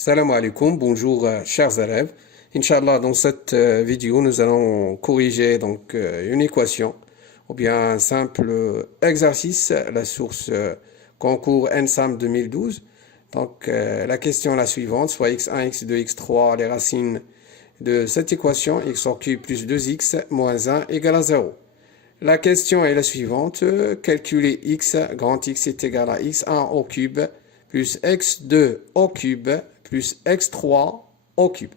Salam alaikum, bonjour chers élèves. Inch'Allah, dans cette vidéo, nous allons corriger une équation ou bien un simple exercice, la source concours NSAM 2012. La question est la suivante, soit x1, x2, x3, les racines de cette équation, x au cube plus 2x moins 1 égale à 0. La question est la suivante, calculer x, grand X est égal à x1 au cube plus x2 au cube plus x3 au cube.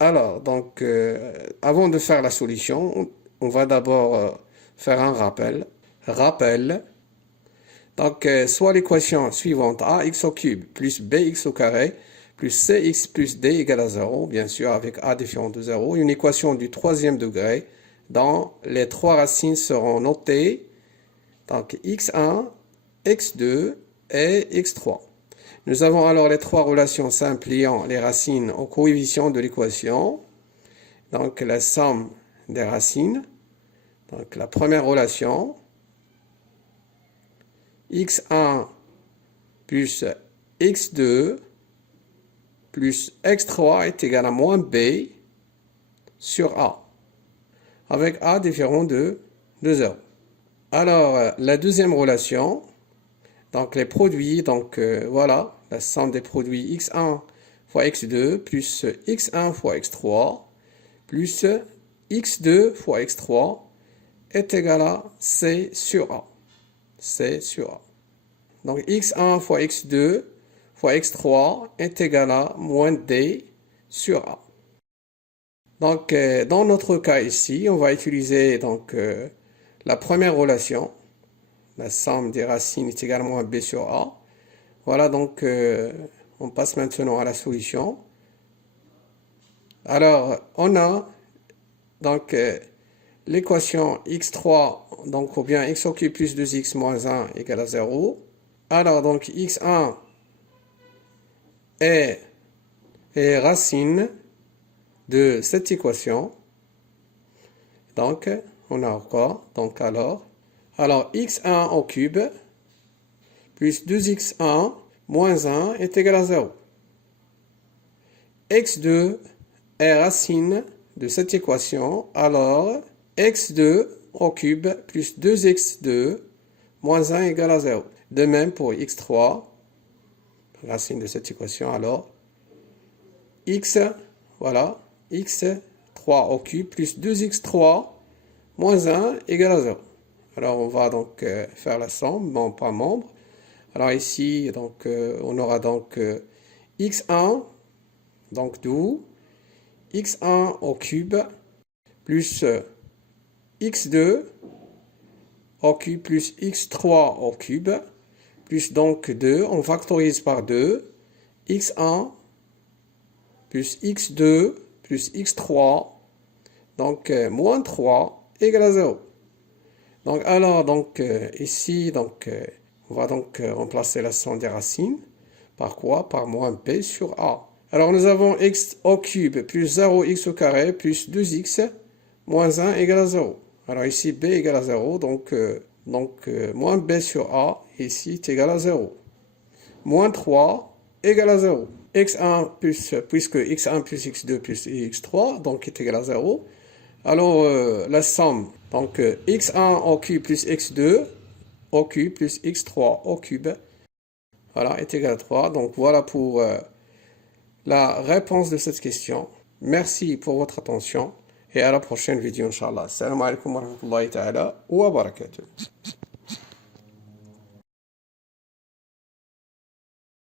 Alors, avant de faire la solution, on va d'abord faire un rappel. Soit l'équation suivante ax au cube plus bx au carré plus cx plus d égale à 0, bien sûr avec a différent de 0, une équation du troisième degré dont les trois racines seront notées, donc x1, x2 et x3. Nous avons alors les trois relations simples liant les racines aux coefficients de l'équation. Donc la somme des racines. Donc la première relation, x1 plus x2 plus x3 est égal à moins b sur a, avec a différent de 0. Alors la deuxième relation, donc les produits, voilà, la somme des produits x1 fois x2 plus x1 fois x3 plus x2 fois x3 est égal à c sur a. C sur a. Donc x1 fois x2 fois x3 est égal à moins d sur a. Donc dans notre cas ici, on va utiliser la première relation. La somme des racines est également à b sur a. Voilà, on passe maintenant à la solution. Alors, on a l'équation x3, ou bien x au cube plus 2x moins 1 égale à 0. Alors, x1 est racine de cette équation. Donc, on a encore, alors x1 au cube plus 2x1 moins 1 est égal à 0. x2 est racine de cette équation, alors x2 au cube plus 2x2 moins 1 égale à 0. De même pour x3, racine de cette équation, alors x3 au cube plus 2x3 moins 1 égale à 0. Alors, on va faire la somme, bon, pas membre. Alors ici, on aura x1, d'où x1 au cube plus x2 au cube plus x3 au cube plus 2, on factorise par 2, x1 plus x2 plus x3, moins 3 égale à 0. Ici, on va remplacer la somme des racines par quoi? Par moins b sur a. Alors, nous avons x au cube plus 0x au carré plus 2x moins 1 égale à 0. Alors ici, b égale à 0, moins b sur a, ici, est égal à 0. Moins 3 égale à 0. x1 puisque x1 plus x2 plus x3, est égal à 0. Alors, la somme, x1 au cube plus x2 au cube plus x3 au cube, voilà, est égal à 3. Donc, voilà pour la réponse de cette question. Merci pour votre attention et à la prochaine vidéo, Inch'Allah. Assalamu alaikum wa rahmatullahi ta'ala wa barakatuh.